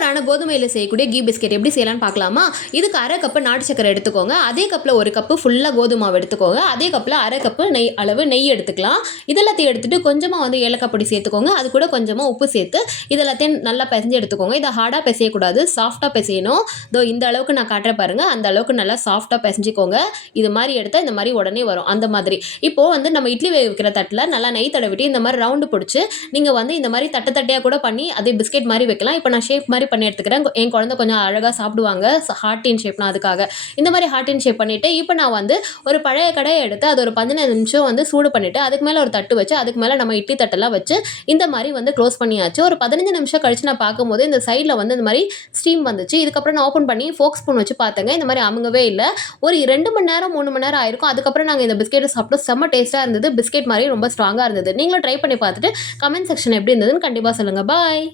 சூப்பரான கோதுமையில் செய்யக்கூடிய key biscuit எப்படி செய்யலாம்னு பார்க்கலாமா? இதுக்கு அரை கப்பு நாட்டு சக்கரை எடுத்துக்கோங்க. அதே கப்பில் ஒரு கப்பு ஃபுல்லாக கோதுமாவை எடுத்துக்கோங்க. அதே கப்பில் அரை கப்பு நெய் எடுத்துக்கலாம். இதெல்லாத்தையும் எடுத்துகிட்டு கொஞ்சமாக வந்து ஏலக்காய் பொடி சேர்த்துக்கோங்க. அது கூட கொஞ்சமாக உப்பு சேர்த்து இதெல்லாத்தையும் நல்லா பிசைஞ்சு எடுத்துக்கோங்க. இதை ஹார்டாக பிசையக்கூடாது, சாஃப்டாக பிசையணும். இந்த அளவுக்கு நான் காட்டுற பாருங்க, அந்த அளவுக்கு நல்லா சாஃப்டாக பிசைஞ்சிக்கோங்க. இது மாதிரி எடுத்தால் இந்த மாதிரி உடனே வரும். அந்த மாதிரி இப்போது வந்து நம்ம இட்லி வேக வைக்கிற தட்டில் நல்லா நெய் தடவிட்டு இந்த மாதிரி ரவுண்டு பிடிச்சி நீங்கள் வந்து இந்த மாதிரி தட்டையாக கூட பண்ணி அதே பிஸ்கெட் மாதிரி வைக்கலாம். இப்போ நான் ஷேப் மாதிரி பண்ணி எடுத்துக்கிறேன். என் குழந்தை கொஞ்சம் அழகாக சாப்பிடுவாங்க. ஹார்ட் இன் ஷேப்னா அதுக்காக இந்த மாதிரி ஹார்ட் இன் ஷேப் பண்ணிவிட்டு இப்போ நான் வந்து ஒரு பழைய கடையை எடுத்து அது ஒரு 15 நிமிஷம் வந்து சூடு பண்ணிவிட்டு அதுக்கு மேலே ஒரு தட்டு வச்சு அதுக்கு மேலே நம்ம இட்லி தட்டெல்லாம் வச்சு இந்த மாதிரி வந்து க்ளோஸ் பண்ணியாச்சு. ஒரு 15 நிமிஷம் கழிச்சு நான் பார்க்கும்போது இந்த சைடில் வந்து இந்த மாதிரி ஸ்டீம் வந்துச்சு. இதுக்கப்புறம் நான் ஓப்பன் பண்ணி ஃபோக் ஸ்பூன் வச்சு பார்த்தேங்க. இந்த மாதிரி அமுங்கவே இல்லை. ஒரு 2 மணி நேரம் 3 மணி நேரம் ஆயிருக்கும். அதுக்கப்புறம் நாங்கள் இந்த பிஸ்கெட்டை சாப்பிட்டோம். செம்ம டேஸ்ட்டாக இருந்தது. பிஸ்கெட் மாதிரி ரொம்ப ஸ்ட்ராங்காக இருந்தது. நீங்களும் ட்ரை பண்ணி பார்த்துட்டு கமெண்ட் செக்ஷன் எப்படி இருந்ததுன்னு கண்டிப்பாக சொல்லுங்கள். பாய்.